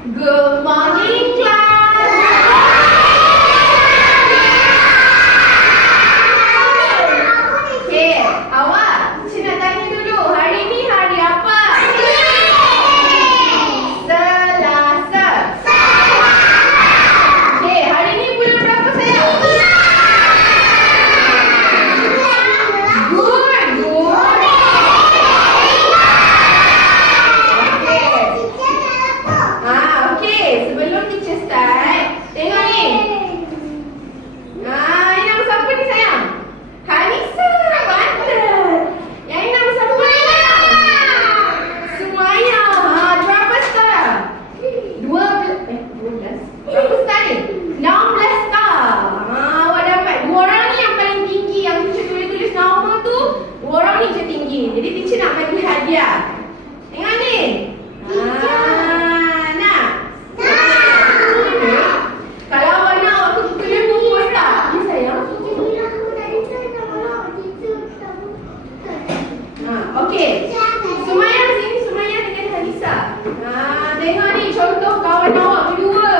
Good morning, class. Okay, awak, saya nak tanya dulu. Hari ni hari apa? Selasa. Okay, hari ni bulan berapa sayang? Sebelum teacher start, tengok ni. Ini nama siapa ni sayang? Hanisa, betul. Yang ini nama siapa ni sayang? Sumaya. Berapa star? 12. Berapa star ni? 16 star. Awak dapat. Dua orang ni yang paling tinggi. Yang teacher tulis nama tu, dua orang ni je tinggi. Jadi teacher nak bagi hadiah. Tengok ni. Okey. Sumaya sini, Sumaya dengan Hanisa. Tengok ni contoh kawan awak berdua.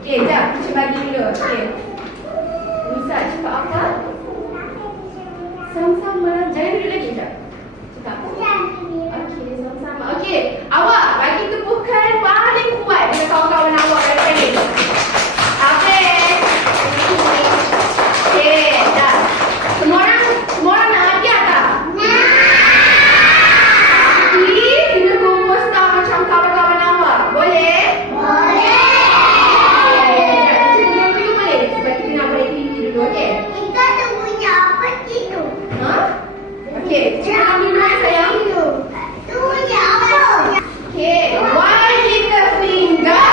Okey, jap kita bagi dulu. Okey. Hanisa cakap apa? Sama-sama. Jangan duduk lagi jap. Cakap. Okey, sama-sama. Okey, awak bagi tepukan paling kuat dengan kawan-kawan awak daripada ni. Okey. Okey, dah. Semua orang nak hadiah tak? Okey, jangan dulu sayang. Tu ya apa? Okey, one little finger.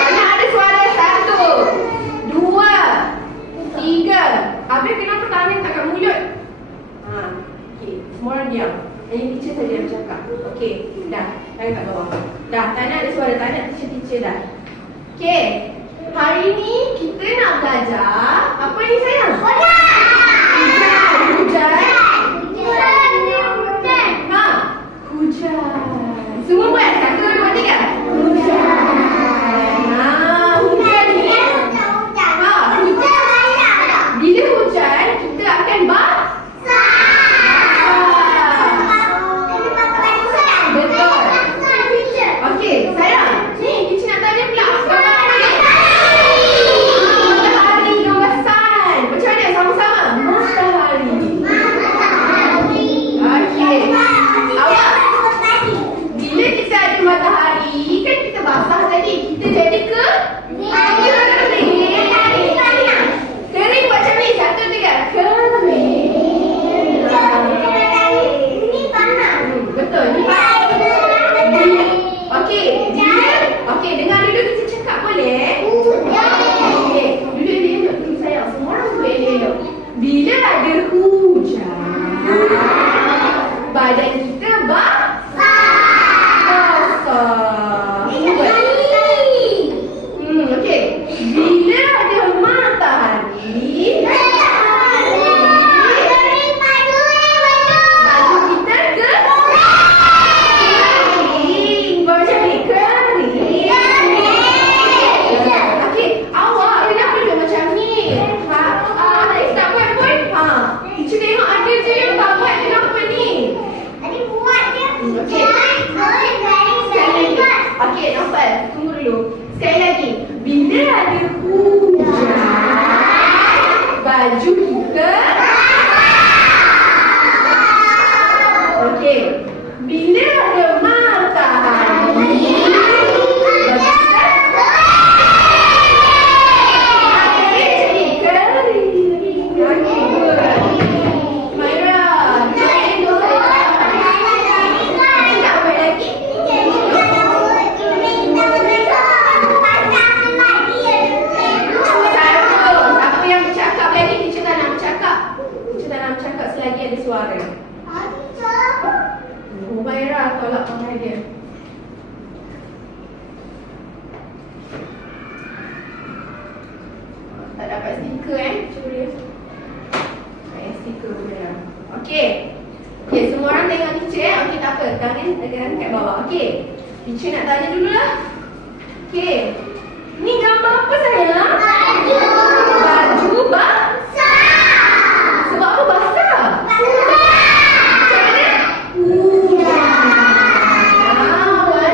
Mana ada suara 1, 2, 3. Habis kenapa tangan tak kat mulut? Okey, semua orang diam. Ini teacher saja yang cakap. Okey, dah. Tangan kat bawah. Dah, tak nak ada suara, tak nak teacher dah. Okey, hari ni kita nak belajar apa ni sayang? Hujan. Semua buat 1, 2, 3. Hujan ni. Bila hujan kita akan basah. Betul. Okey, sayang. Ni teacher nak tanya pula. Matahari gembasan. Macam mana sama-sama? Matahari. Okey. Awak bila kita Okey. Teacher nak tanya dululah. Okey. Ni gambar apa sayang? Baju. Baju basah. Sebab apa basah? Macam mana?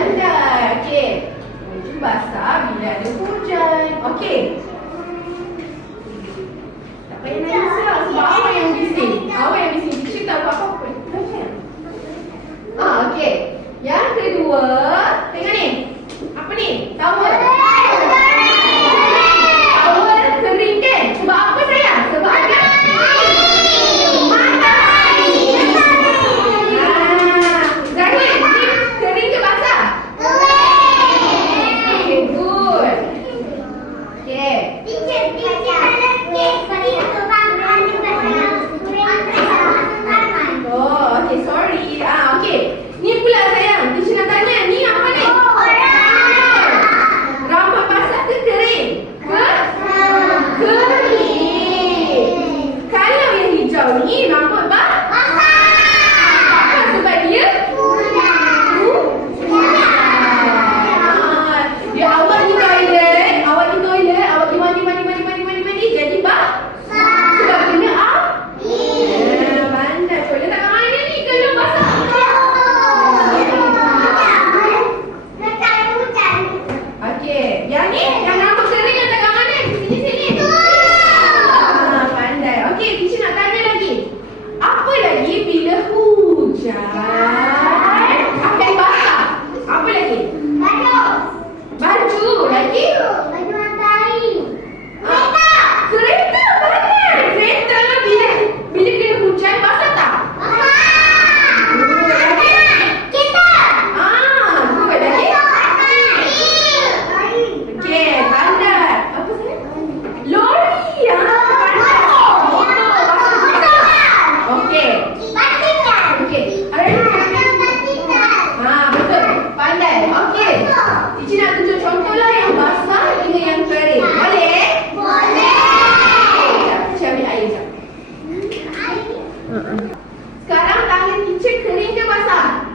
Pandai. Okey. Baju basah bila ada hujan. Okey. Tak payah nangis lah sebab awak yang bising. Awak yang bising. Teacher tak buat apa-apa. Okey. Yang kedua, tengok ni. Apa ni? Towel. Towel kering kan? Sebab apa sayang? Sebab ada matahari. Zahid, ni kering ke basah? Okay, good. Okay. Oh, okay, sorry. Okay. Ni pula sayang. Teacher nak tanya, ni apa ni? Rambut basah ke kering? Kering. Kalau yang hijau ni rambut basah. Sebab dia dia awak di toilet, awak mandi jadi basah. Sebab kena pandai. Toilet tak kat mana ni kalau basah? Okey, yang ni yang rambut kering yang dekat mana? Sini. Pandai. Okey, teacher nak tanya lagi. Apa lagi bila hujan akan basah? Apa lagi? Baju lagi? Kereta pandai. Kereta bila kena hujan basah tak? Sekarang tangan teacher kering ke basah?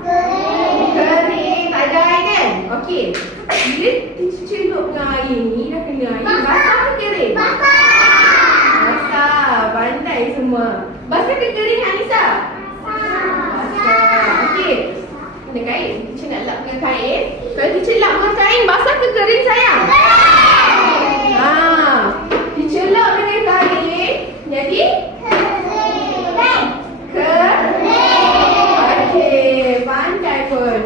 Kering. Tak ada air kan? Okey. Bila teacher celup dengan air ni, dah kena air. Basah ke kering? Basah. Pandai semua. Basah ke kering Anissa? Basah. Okey. Kena kain. Teacher nak lap dengan kain. Kalau teacher lap dengan kain, basah ke kering sayang? Teacher lap dengan kain. Jadi? Okey, pandai pun.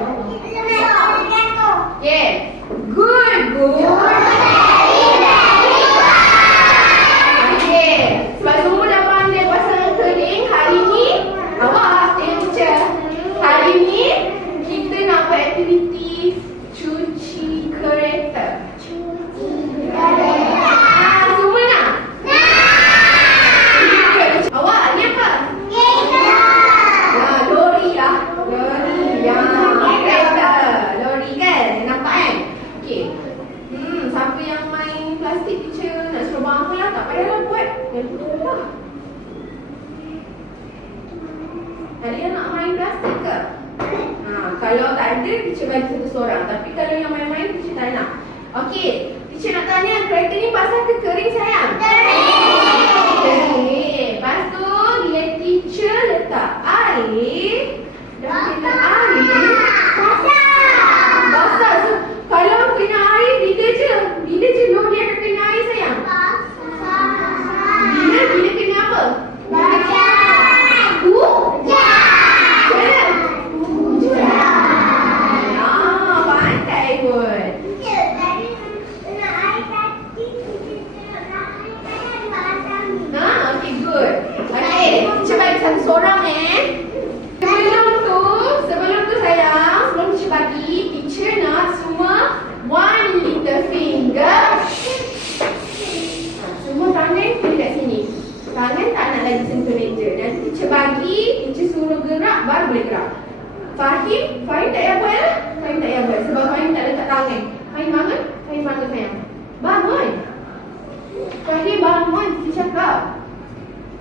Okay, good. Okey, sebab semua dah pandai pasal kering, hari ni awak tengok teacher. Hari ni kita nak buat aktiviti cuci kereta. Semua nak? Awak ni apa? Lori lah. Kereta. Lori kan? Nampak kan? Okey. Siapa yang main plastik teacher nak suruh buat apa lah, tak payahlah buat. Yang tu lah. Kalian nak main plastik ke? Kalau tak ada, teacher bagi satu seorang. Tapi kalau yang main-main, teacher tak nak. Okey. Teacher nak tanya, kereta ni basah ke kering sayang? Kering. Lepas tu, dia teacher letak air. Dan kena air basah. So, kalau kena air, bila je lori akan kena air sayang? Bila kena apa? Pandai pun. Okay, good. Okay, teacher bagi satu seorang Sebelum tu sayang, sebelum teacher bagi, teacher nak semua 1 little finger. Semua tangan kena kat sini. Tangan tak nak lagi sentuh meja. Dan teacher bagi, teacher suruh gerak, baru boleh gerak. Fahim tak payah buat lah. Fahim tak payah buat sebab Fahim tak letak tangan. Fahim bangun sayang. Bangun. Fahim bangun, teacher cakap.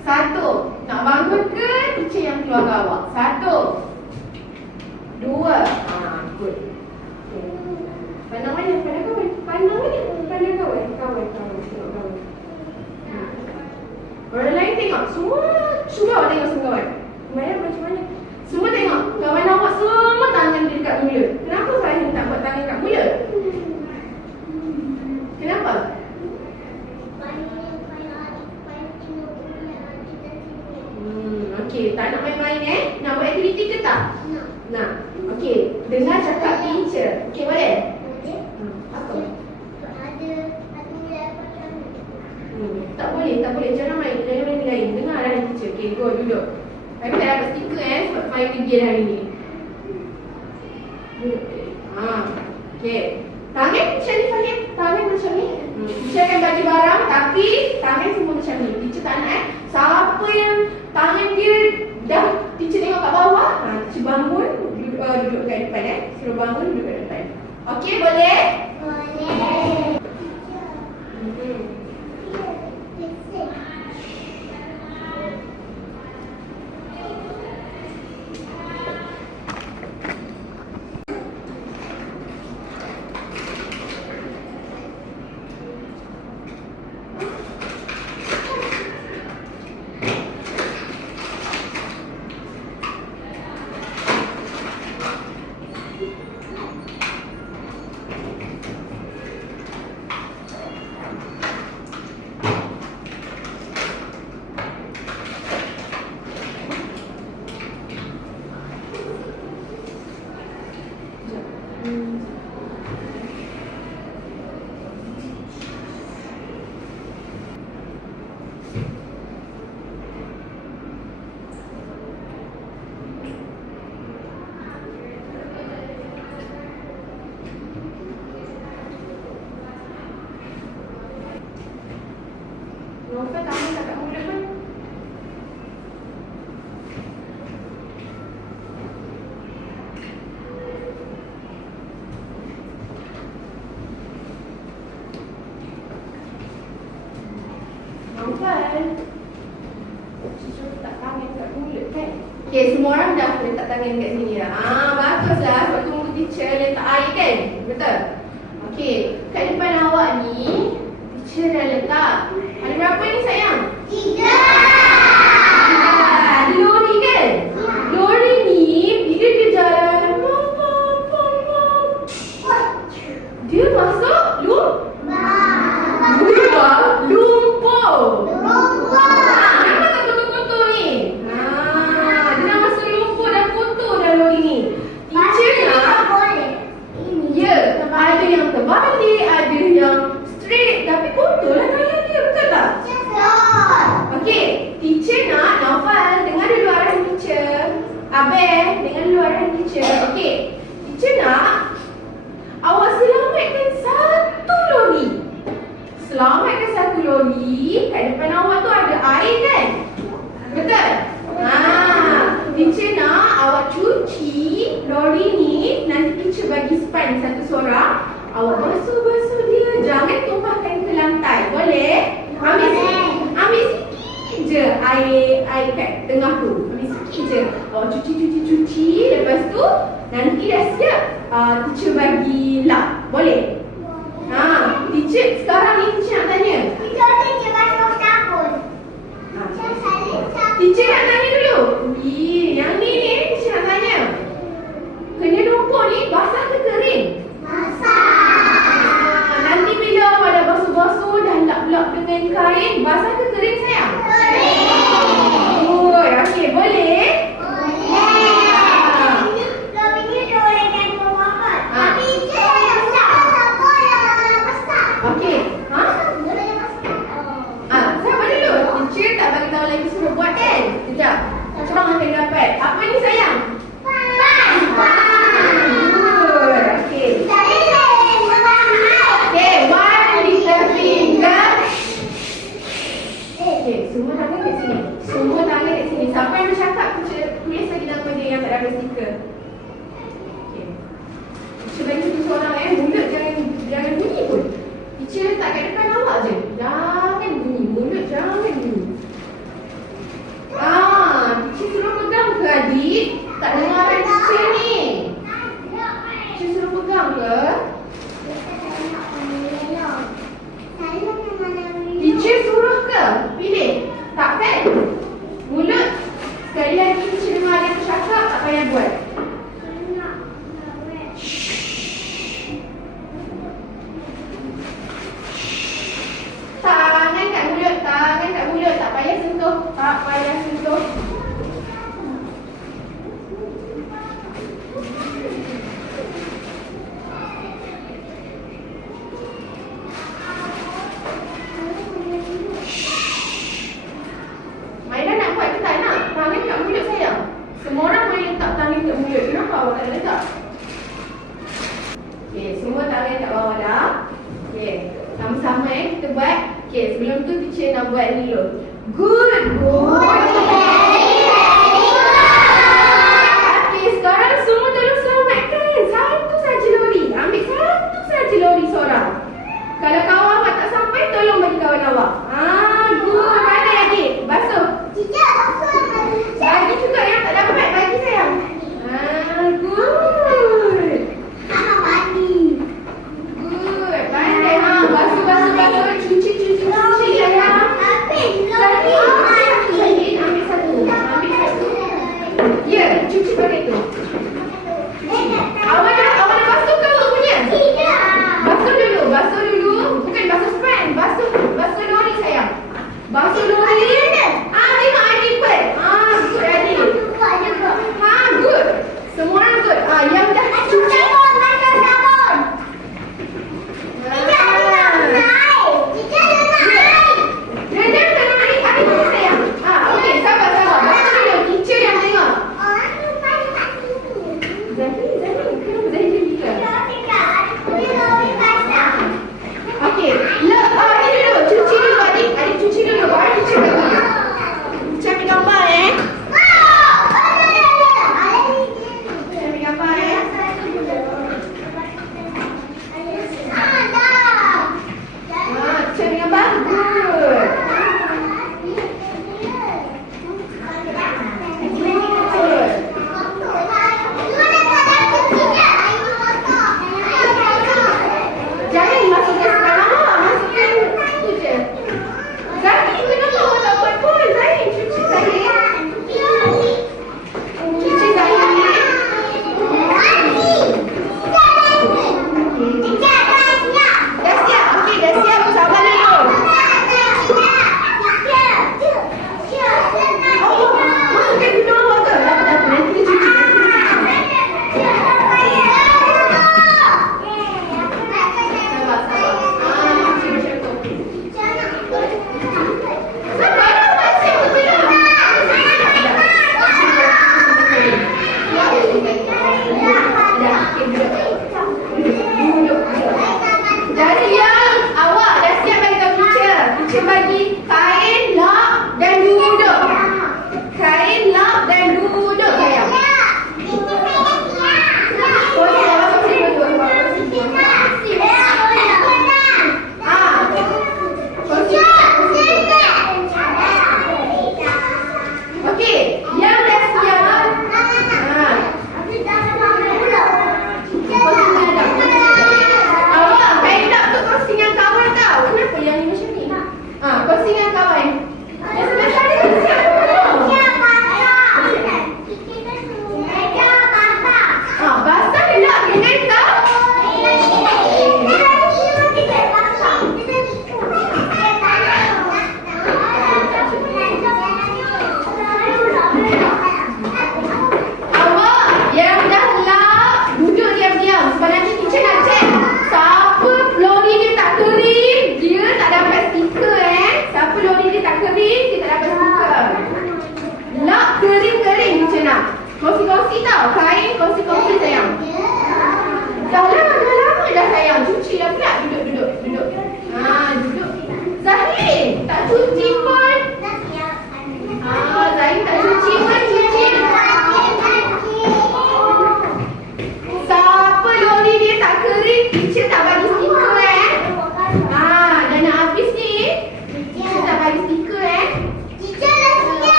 1. Nak bangun ke teacher yang keluar awak? 1, 2. good. Okay. Pandang mana? Pandang kawan. Pandang mana? Pandang kawan. Kawan. Tengok kawan. Orang lain tengok. Semua cuba awak tengok semua kawan. Maya macam mana? Semua tengok. Kawan awak semua tangan dia dekat mulut. Kenapa saya tak buat tangan dekat mulut? Kenapa? Okey, tak nak main-main Nak buat aktiviti ke tak? Nak. Okey, dengar cakap teacher. Okey, boleh? Apa? Tak boleh. Jangan main lain. Dengar dari teacher. Okey, go duduk. Tapi tak dapat stiker sebab main again hari ni. Duduk. Okey. Tangan macam ni, Fahim. Tangan macam ni. Teacher akan bagi barang tapi tangan semua macam ni. Teacher tak nak siapa yang tangan dia dah teacher tengok kat bawah, teacher bangun, duduk kat depan Suruh bangun, duduk kat depan. Okey, boleh? Boleh. Novel tangan tak kat mulut pun. Novel Cucu letak tangan kat mulut kan? Okay, semua orang dah letak tangan kat sini dah. Baguslah sebab tunggu teacher letak air kan? Betul? Okay, kat depan awak ni teacher dah letak. Ada berapa ni sayang? 3. Ada lori kan? Lori ni bila dia jalan dia masuk lumpur. Nampak tak kotor-kotor ni? Dia dah masuk lumpur dan kotor dah lori ni. Teacher nak ya, ada yang terbalik, ada yang straight tapi kotor lah tangan dia, betul tak? Okey, teacher nak Naufal dengar dulu arahan teacher. Abel, dengar dulu arahan teacher. Okey, teacher nak awak selamatkan satu lori. Selamatkan satu lori. Kat depan awak tu ada air kan? Betul? Teacher nak awak cuci lori ni. Nanti teacher bagi sponge satu seorang. Awak basuh-basuh dia. Jangan tumpahkan ke lantai. Boleh? Ambil sikit je air kat tengah tu. Ambil sikit je. Awak cuci. Lepas tu nanti dah siap, teacher bagi lap. Boleh? Teacher sekarang ni teacher nak tanya. Teacher nak tanya dulu. Yang ni teacher nak tanya. Kena lumpur ni basah ke kering? Nanti bila awak dah basuh-basuh, dah lap-lap dengan kain, basah ke kering sayang? Okey, boleh? Senang ke? Teacher suruh ke? Pilih. Tak kan? Mulut. Sekali lagi teacher dengar dia bercakap, tak payah buat. Tangan kat mulut, tangan kat mulut. Tak payah sentuh, tak payah sentuh. Maida nak buat ke tak nak? Tangan kat mulut sayang. Semua orang boleh letak tangan kat mulut. Kenapa awak tak letak? Okey, semua tangan kat bawah dah. Okey, sama-sama kita buat. Okey, sebelum tu teacher nak buat dulu. Good boy. Okey, sekarang semua tolong selamatkan. Satu saja lori. Ambil satu saja lori seorang. Kalau kawan awak tak sampai, tolong bagi kawan awak. Good. Mana lagi? Basuh. Bagi juga yang tak dapat. Bagi sayang. Good. Good. Pandai. Basuh. Cuci sayang. Ambil satu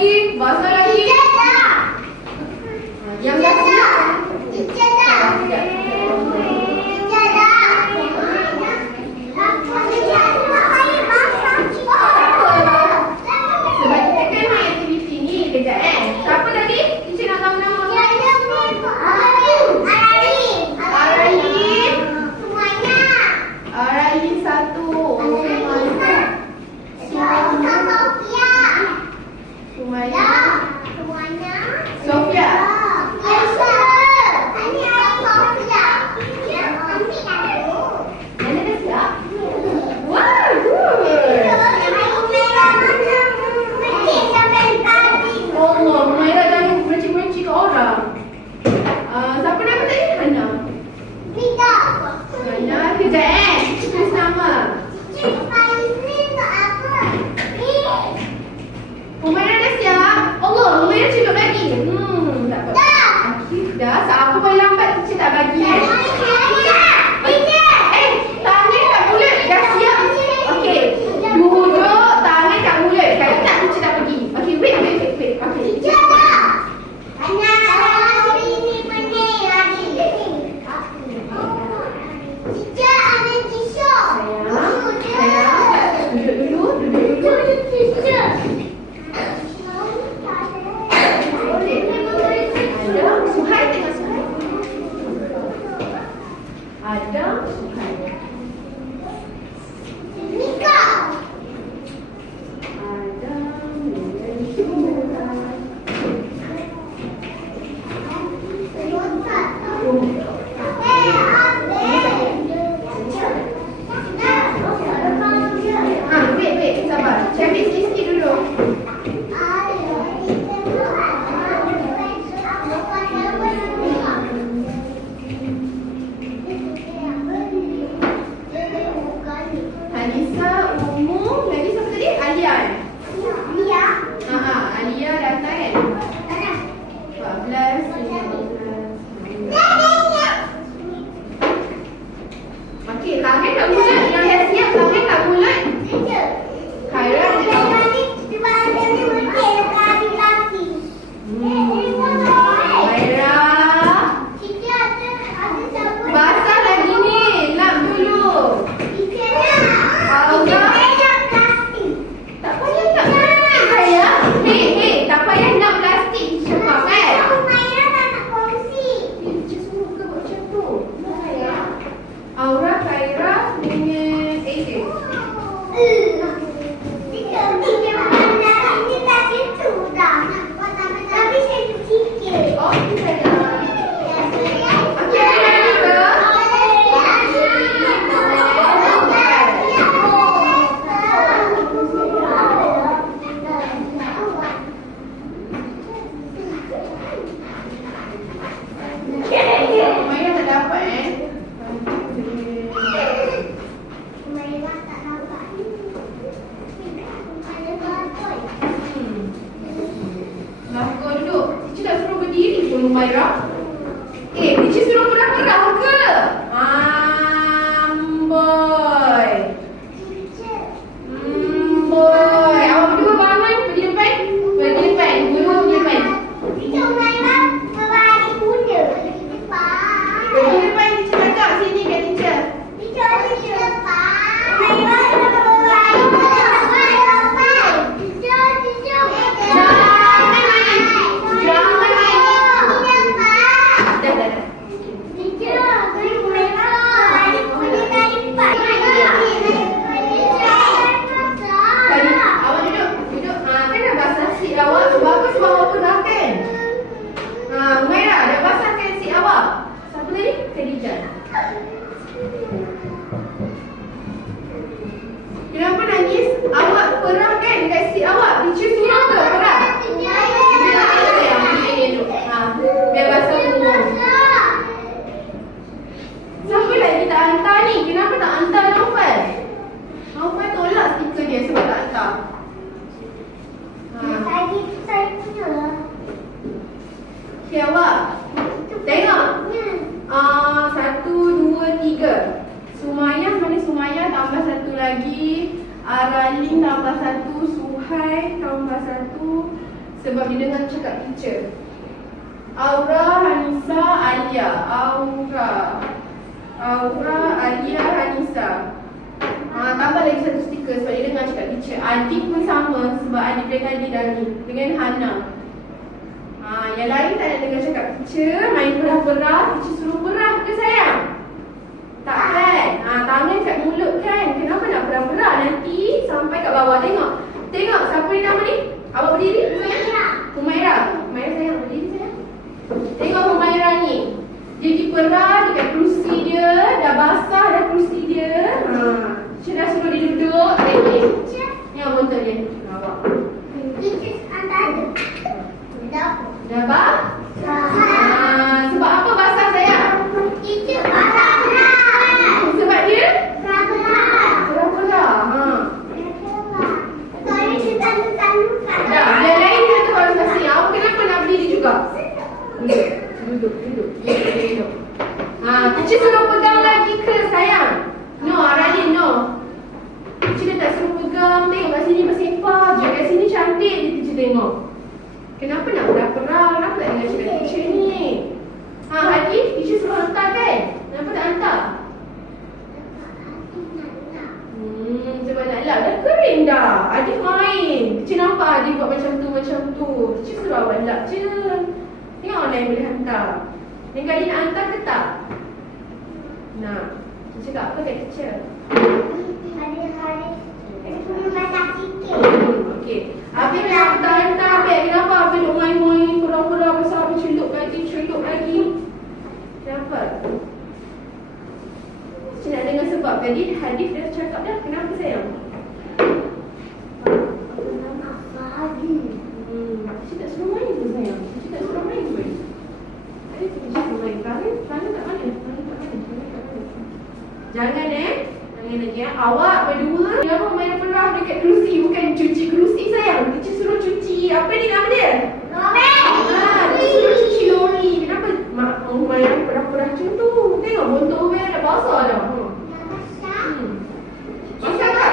lagi. Basah lagi. Yang dah siap. Sebab kita kan main aktiviti ni kejap Siapa tadi? Teacher nak tahu nama. Aralin satu. Sumaya. Sofia. Nenek dah siap? Wow, good. Allah, Humaira jangan merenci-merenci ke orang. Siapa nama tadi? Hana. Hana, kejap tulis nama. Humaira dah siap? Allah, Humaira cium lagi. Tak apa. Dah, siapa paling lambat teacher tak bagi tangan kat mulut. Dah siap? Okey. Duduk, tangan kat mulut. Kalau tak teacher tak pergi. Okey, wait. Okey. Adam, Suhai. Wait, sabar. Cari sikit dulu. Hanisa, Umu, lagi siapa tadi? Alia. Alia datang kan? 14, 15. Okey, tangan kat mulut. Yang dah siap, tangan kat mulut. Khaira Khaira. Basah lagi ni. Lap dulu. Tak payah nak plastik saya. Hei, tak payah nak plastik. Cakap kan? Teacher suruh ke buat macam tu? Aura, Khaira dengan Aiden. Oh, ini saya. Okey, ready ke? Maya tak dapat Kau duduk. Teacher tak suruh berdiri pun Humaira. Teacher suruh perang-perang ke? Boy. Boy. Awak berdua bangun. Pergi depan. Guru pergi depan. Pergi depan. Teacher cakap sini kat teacher. Kenapa nangis? Awak perang kan dekat seat awak? Teacher suruh ke perang? Biar basah semua. Siapa lagi tak hantar ni? Kenapa tak hantar Naufal? Naufal tolak stiker dia sebab tak hantar. Okay awak. Tengok. 1, 2, 3. Sumayah, mana Sumayah? Tambah satu lagi. Aralin tambah 1. Suhai tambah 1. Sebab dia dengar cakap teacher. Aura, Hanisa, Alia. Aura, Alia, Hanisa. Tambah lagi satu stiker sebab dia dengar cakap teacher. Adik pun sama sebab adik dia tadi dah ni dengan Hana. Yang lain tak nak dengar cakap teacher, main perah-perah. Teacher suruh perah ke sayang? Tak kan? Tangan kat mulut kan? Kenapa nak perah-perah? Nanti sampai kat bawah. Tengok siapa ni nama ni? Awak berdiri? Humaira. Humaira sayang, berdiri sayang. Tengok Humaira ni. Dia diperah dekat kerusi dia. Dah basah dah kerusi dia. Teacher dah suruh dia duduk. Ni abang tak dia. Awak. Dah basah? Sebab apa basah sayang? Sebab dia? Perah-perah. Dah, yang lain dia tu harus kasih. Awak kenapa nak berdiri juga? Duduk. Teacher suruh pegang lagi ke sayang? No, Radin no. Teacher dah tak suruh pegang. Tengok kat sini bersepah je. Kat sini cantik je teacher tengok. Kenapa nak perah-perah? Kenapa tak dengar cakap teacher ni? Hadi, teacher suruh hantar kan? Kenapa tak hantar? Sebab nak lap dah kering dah. Adik main. Teacher nampak adik buat macam tu. Teacher suruh awak lap je. Tengok orang lain boleh hantar. Dan kali nak hantar ke tak? Nak. Teacher cakap apa kat teacher? Okey. Habis nak hantar. Kenapa? Habis duk main-main. Perah-perah pasal habis celup lagi. Kenapa? Teacher nak dengar sebab tadi Hadif dah cakap dah. Kenapa sayang? Teacher tak suruh main ke sayang? Teacher tak suruh main ke? Ada teacher suruh main. Tangan tak mana? Jangan lagi Awak berdua kenapa main perah dekat kerusi? Bukan cuci kerusi sayang. Teacher suruh cuci. Apa ni nama dia? Teacher suruh cuci lori. Kenapa main perah-perah macam tu? Tengok bontot Umaira dah basah dah. Basah tak?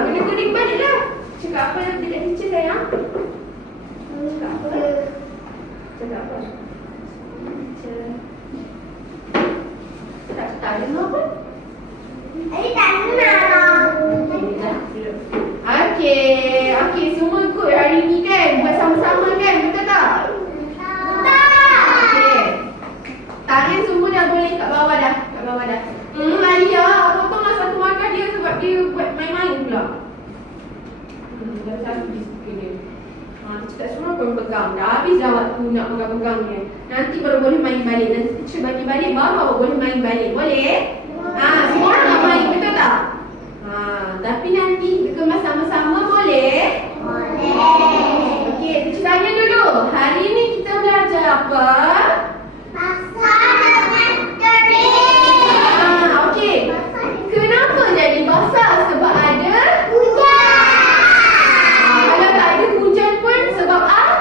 Kena kering balik lah. Cakap apa dekat teacher sayang? Cakap apa? Teacher tak dengar apa? Okey, semua ikut hari ni kan? Buat sama-sama kan? Betul tak? Okey. Tangan semua dah boleh kat bawah dah. Alia, potonglah satu markah dia sebab dia buat main-main pula. Dah satu di stiker dia. Teacher tak suruh pun pegang. Dah habis dah waktu nak pegang-pegang dia. Nanti baru boleh main balik. Nanti teacher bagi balik baru awak boleh main balik. Boleh? Semua orang nak main, betul tak? Tapi nanti kemas sama-sama boleh? Okey, teacher tanya dulu. Hari ni kita belajar apa? Okey. Kenapa jadi basah? Sebab ada hujan. Kalau tak ada hujan pun sebab air.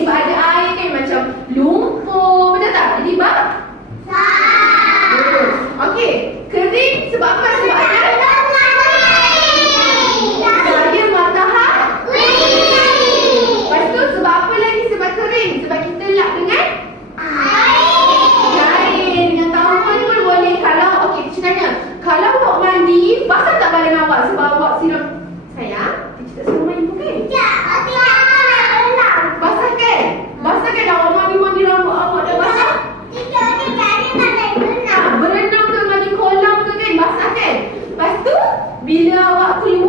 Sebab ada air kan macam lumpur. Betul tak? Jadi okey. Kering sebab apa? Sebab ada cahaya matahari. Lepas tu sebab apa lagi? Sebab kering. Sebab kita lap dengan air. Dengan taupan pun boleh. Kalau okey, teacher tanya, kalau awak mandi, basah tak badan awak sebab awak siram? Sayang, teacher tak suruh mandi bukan? Basah kan? Basah kan awak mandi rambut awak dah basah? Berenang ke mandi kolam ke kan? Basah kan? Lepas tu bila awak keluar